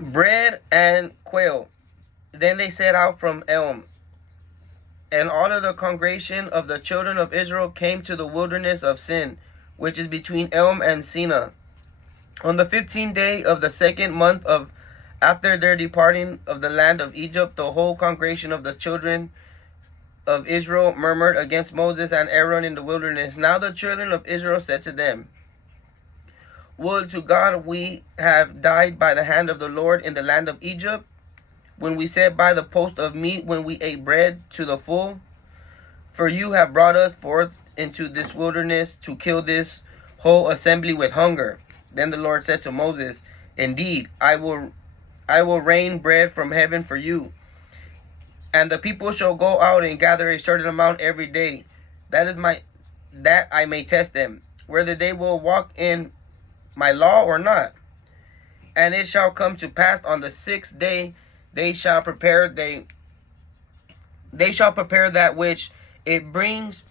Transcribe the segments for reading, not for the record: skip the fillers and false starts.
bread and quail. Then they set out from Elm, and all of the congregation of the children of Israel came to the wilderness of Sin, which is between Elm and Sinah, on the 15th day of the second month of after their departing of the land of Egypt. The whole congregation of the children of Israel murmured against Moses and Aaron in the wilderness. Now the children of Israel said to them, would to God we have died by the hand of the Lord in the land of Egypt, when we sat by the post of meat, when we ate bread to the full. For you have brought us forth into this wilderness to kill this whole assembly with hunger. Then the Lord said to Moses, indeed, I will rain bread from heaven for you, and the people shall go out and gather a certain amount every day, that I may test them, whether they will walk in my law or not. And it shall come to pass on the 6th day they shall prepare that which it brings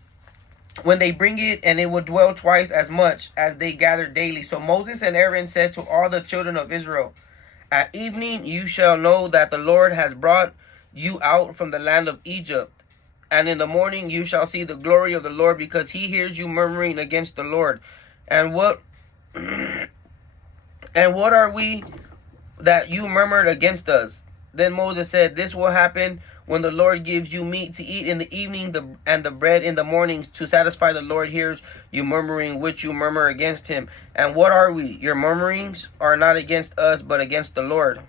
when they bring it, and it will dwell twice as much as they gather daily. So Moses and Aaron said to all the children of Israel, at evening you shall know that the Lord has brought you out from the land of Egypt, and in the morning you shall see the glory of the Lord, because he hears you murmuring against the Lord. And what and what are we that you murmured against us? Then Moses said, this will happen when the Lord gives you meat to eat in the evening, and the bread in the morning, to satisfy the Lord hears you murmuring, which you murmur against him. And what are we? Your murmurings are not against us, but against the Lord.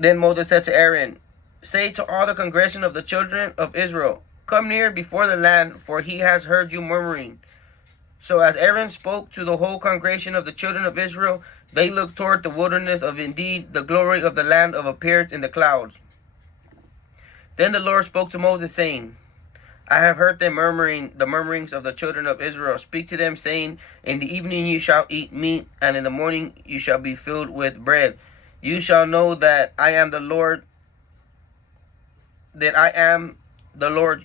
Then Moses said to Aaron, say to all the congregation of the children of Israel, come near before the land, for he has heard you murmuring. So as Aaron spoke to the whole congregation of the children of Israel, they looked toward the wilderness of indeed the glory of the land of appeared in the clouds. Then the Lord spoke to Moses, saying, I have heard them murmuring, the murmurings of the children of Israel. Speak to them, saying, in the evening you shall eat meat, and in the morning you shall be filled with bread. You shall know that I am the Lord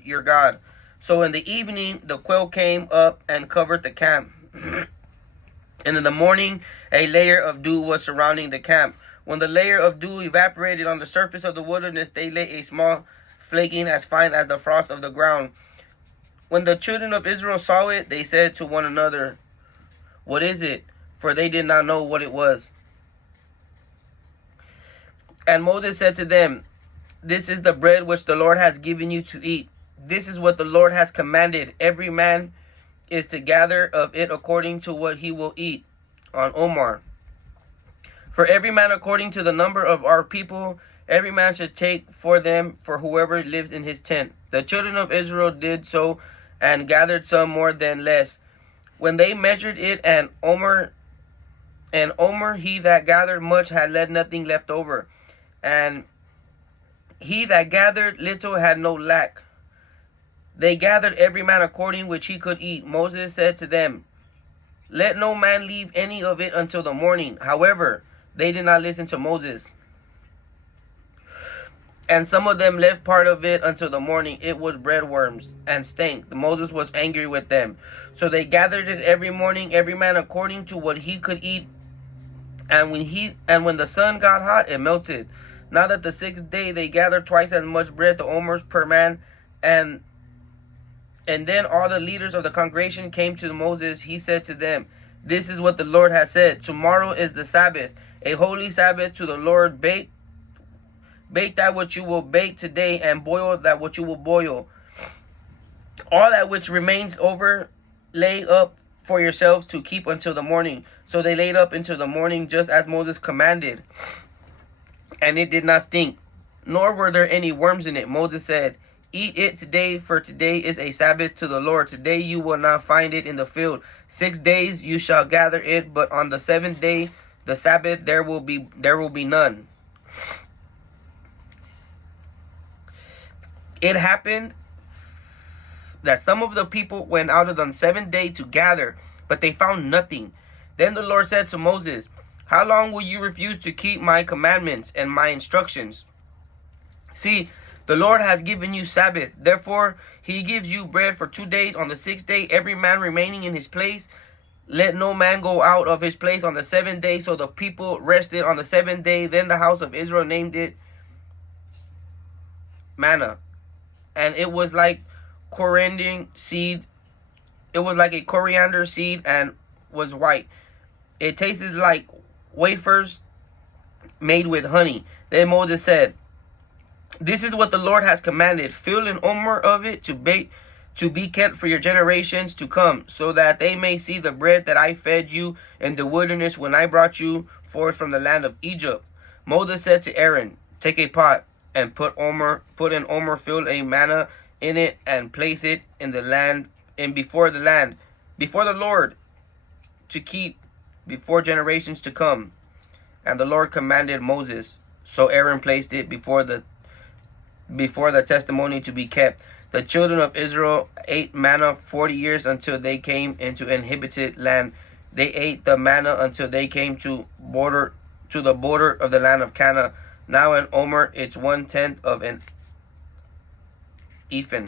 your God. So in the evening the quail came up and covered the camp. And in the morning a layer of dew was surrounding the camp. When the layer of dew evaporated on the surface of the wilderness, they lay a small flaking as fine as the frost of the ground. When the children of Israel saw it, they said to one another, what is it? For they did not know what it was. And Moses said to them, this is the bread which the Lord has given you to eat. This is what the Lord has commanded. Every man is to gather of it according to what he will eat on Omar. For every man according to the number of our people, every man should take for them for whoever lives in his tent. The children of Israel did so, and gathered some more than less. When they measured it, and Omer, he that gathered much had led nothing left over, and he that gathered little had no lack. They gathered every man according which he could eat. Moses said to them, let no man leave any of it until the morning. However, they did not listen to Moses. And some of them left part of it until the morning. It was breadworms and stank. Moses was angry with them. So they gathered it every morning, every man according to what he could eat. And when the sun got hot, it melted. Now that the 6th day they gathered twice as much bread, the omers per man. And then all the leaders of the congregation came to Moses. He said to them, this is what the Lord has said. Tomorrow is the Sabbath, a holy Sabbath to the Lord. Bake that which you will bake today, and boil that which you will boil. All that which remains over, lay up for yourselves to keep until the morning. So they laid up until the morning, just as Moses commanded. And it did not stink, nor were there any worms in it. Moses said, eat it today, for today is a Sabbath to the Lord. Today you will not find it in the field. 6 days you shall gather it, but on the 7th day, the Sabbath, there will be none. It happened that some of the people went out on the 7th day to gather, but they found nothing. Then the Lord said to Moses, how long will you refuse to keep my commandments and my instructions? See, the Lord has given you Sabbath. Therefore, he gives you bread for 2 days. On the 6th day, every man remaining in his place, let no man go out of his place on the 7th day. So the people rested on the 7th day. Then the house of Israel named it manna. And it was like coriander seed. It was like a coriander seed and was white. It tasted like wafers made with honey. Then Moses said, this is what the Lord has commanded. Fill an omer of it to be kept for your generations to come, so that they may see the bread that I fed you in the wilderness when I brought you forth from the land of Egypt. Moses said to Aaron, take a pot and put an omer filled a manna in it, and place it in the land and before the Lord, to keep before generations to come. And the Lord commanded Moses. So Aaron placed it before the testimony to be kept. The children of Israel ate manna 40 years until they came into inhabited land. They ate the manna until they came to the border of the land of Canaan. Now an omer, it's 1/10 of an ephah.